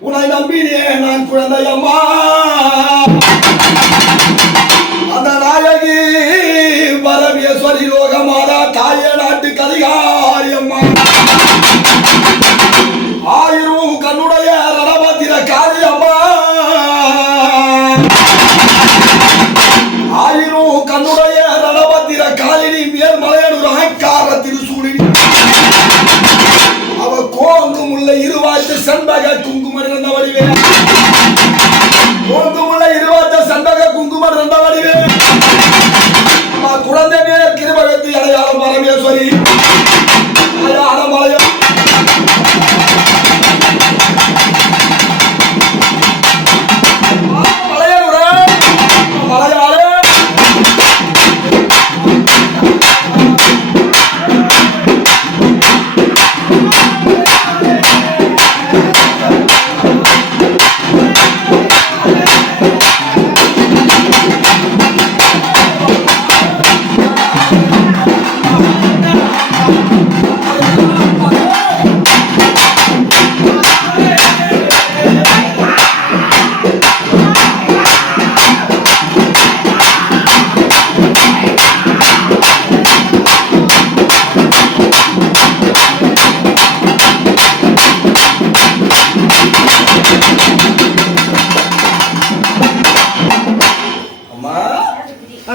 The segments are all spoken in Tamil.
உன்னை நம்பினே நான் குழந்தை அந்த நாயகி பரமேஸ்வரி லோகமாதா தாயே நாட்டு கதிகாரி அம்மா. ஆயிரம் கண்ணுடைய ரணபத்திர காரி அம்மா. ஆயிரம் கண்ணுடைய ரணபத்திர காலினி மேல் மலையனூர் அகங்கார திருசூலினி அவ கோங்கு முல்ல இருவாய்த்து செண்பக குங்குமர் முல்ல இருவாய்த்த செண்பக குங்குமர் இருந்த வடிவே அம்மா குழந்தை பேர் கிருபகத்து அடையாளம்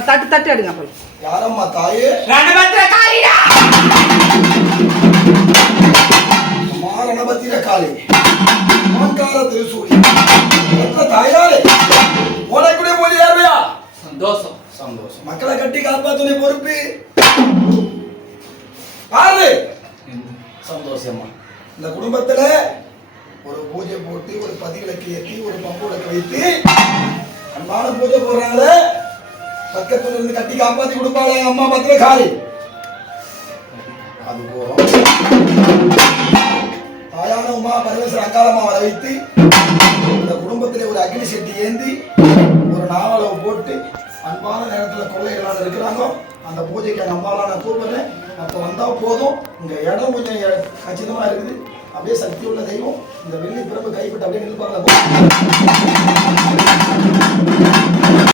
தட்டு தட்டு எடுங்க போய் யாரம்மா தாயே? ரணபத்திர காளிடா அம்மா ரணபத்திர காளி. அலங்கார திருசூடி எത്ര தாயாரே உனக்குடைய மொழி யாருயா? சந்தோஷம். சந்தோஷம். மக்களை கட்டி காப்பாத்துனை பொறுப்பு. யாரு சந்தோஷமா இந்த குடும்பத்துல ஒரு பூஜை போட்டு ஒரு பதிவிலக்கு ஏற்றி ஒரு பம்பு விளக்கு வைத்து அன்பான பூஜை போடுறாங்கள. பக்கத்துல இருந்து கட்டி காப்பாத்தி கொடுப்பாளே அம்மா பத்திர காலி. அது போறோம் தாயான உமா பரமேஸ்வரர் அங்காளம்மா வர வைத்து இந்த குடும்பத்திலே ஒரு அக்னி செட்டி ஏந்தி ஒரு நாவளவு போட்டு அன்பான நேரத்தில் கொள்ளைகளான இருக்கிறாங்க. அந்த பூஜைக்கு எங்க அம்மாலாம் நான் கூப்பிடுறேன். அப்போ வந்தால் போதும். உங்கள் இடம் கொஞ்சம் கச்சிதமாக இருக்குது. அப்படியே சக்தி உள்ள தெய்வம். இந்த வெள்ளி பிறப்பு கைப்பட்டு அப்படியே நிற்பாங்க